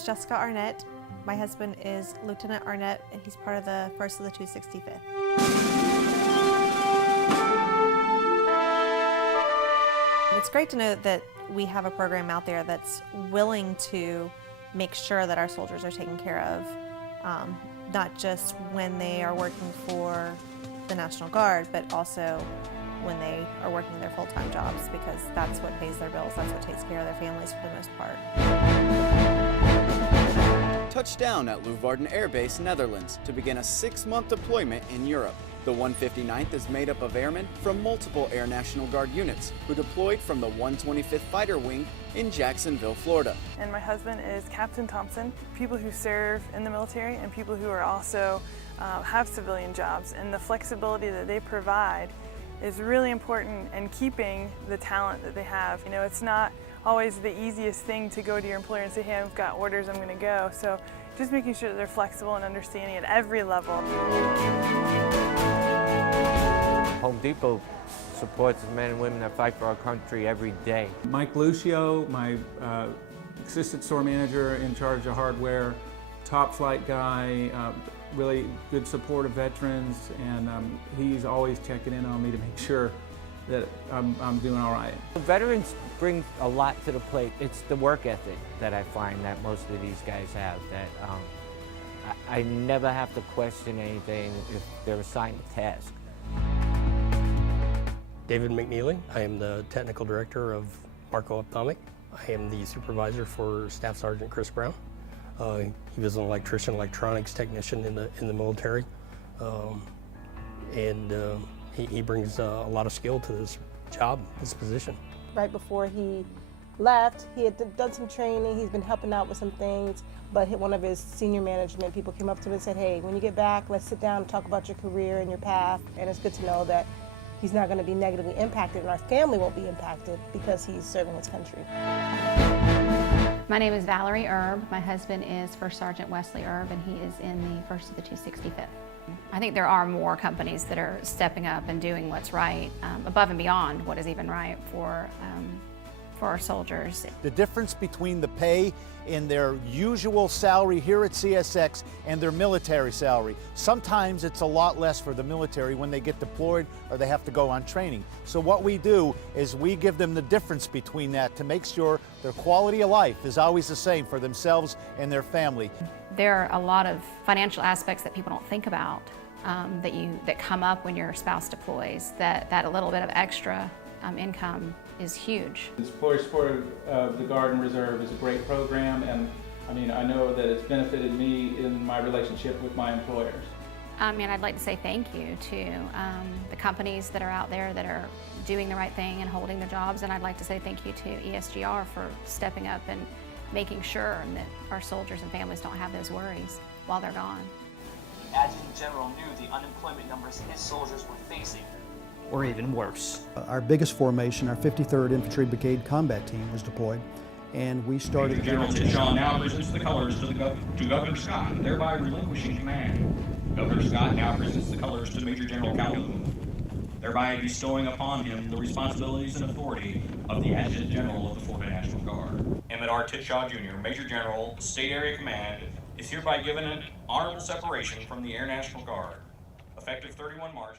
name's Jessica Arnett. My husband is Lieutenant Arnett, and he's part of the 1st of the 265th. It's great to know that we have a program out there that's willing to make sure that our soldiers are taken care of, not just when they are working for the National Guard, but also when they are working their full-time jobs, because that's what pays their bills, that's what takes care of their families for the most part. Touchdown at Leeuwarden Air Base, Netherlands, to begin a 6-month deployment in Europe. The 159th is made up of airmen from multiple Air National Guard units who deployed from the 125th Fighter Wing in Jacksonville, Florida. And my husband is Captain Thompson. People who serve in the military and people who are also have civilian jobs, and the flexibility that they provide is really important in keeping the talent that they have. You know, it's not always the easiest thing to go to your employer and say, hey, I've got orders, I'm going to go. So just making sure that they're flexible and understanding at every level. Home Depot supports the men and women that fight for our country every day. Mike Lucio, my assistant store manager in charge of hardware, top flight guy, really good support of veterans, and he's always checking in on me to make sure that I'm doing all right. Veterans bring a lot to the plate. It's the work ethic that I find that most of these guys have, that I never have to question anything if they're assigned a task. David McNeely. I am the technical director of Marco Optomic. I am the supervisor for Staff Sergeant Chris Brown. He was an electrician, electronics technician in the military, and he brings a lot of skill to this job, this position. Right before he left, he had done some training, he's been helping out with some things, but one of his senior management people came up to him and said, hey, when you get back, let's sit down and talk about your career and your path, and it's good to know that he's not going to be negatively impacted, and our family won't be impacted because he's serving his country. My name is Valerie Erb. My husband is First Sergeant Wesley Erb, and he is in the 1st of the 265th. I think there are more companies that are stepping up and doing what's right, above and beyond what is even right for our soldiers. The difference between the pay in their usual salary here at CSX and their military salary. Sometimes it's a lot less for the military when they get deployed or they have to go on training. So what we do is we give them the difference between that to make sure their quality of life is always the same for themselves and their family. There are a lot of financial aspects that people don't think about that come up when your spouse deploys, that a little bit of extra income is huge. The Employee Support of the Guard and Reserve is a great program, and I know that it's benefited me in my relationship with my employers. And I'd like to say thank you to the companies that are out there that are doing the right thing and holding their jobs, and I'd like to say thank you to ESGR for stepping up and making sure that our soldiers and families don't have those worries while they're gone. The Adjutant General knew the unemployment numbers his soldiers were facing, or even worse. Our biggest formation, our 53rd Infantry Brigade Combat Team, was deployed, and we started... Major General Titshaw now presents the colors to Governor Scott, thereby relinquishing command. Governor Scott now presents the colors to Major General Calhoun, thereby bestowing upon him the responsibilities and authority of the Adjutant General of the Florida National Guard. Emmett R. Titshaw Jr., Major General, State Area Command, is hereby given an honorable separation from the Air National Guard, effective 31 March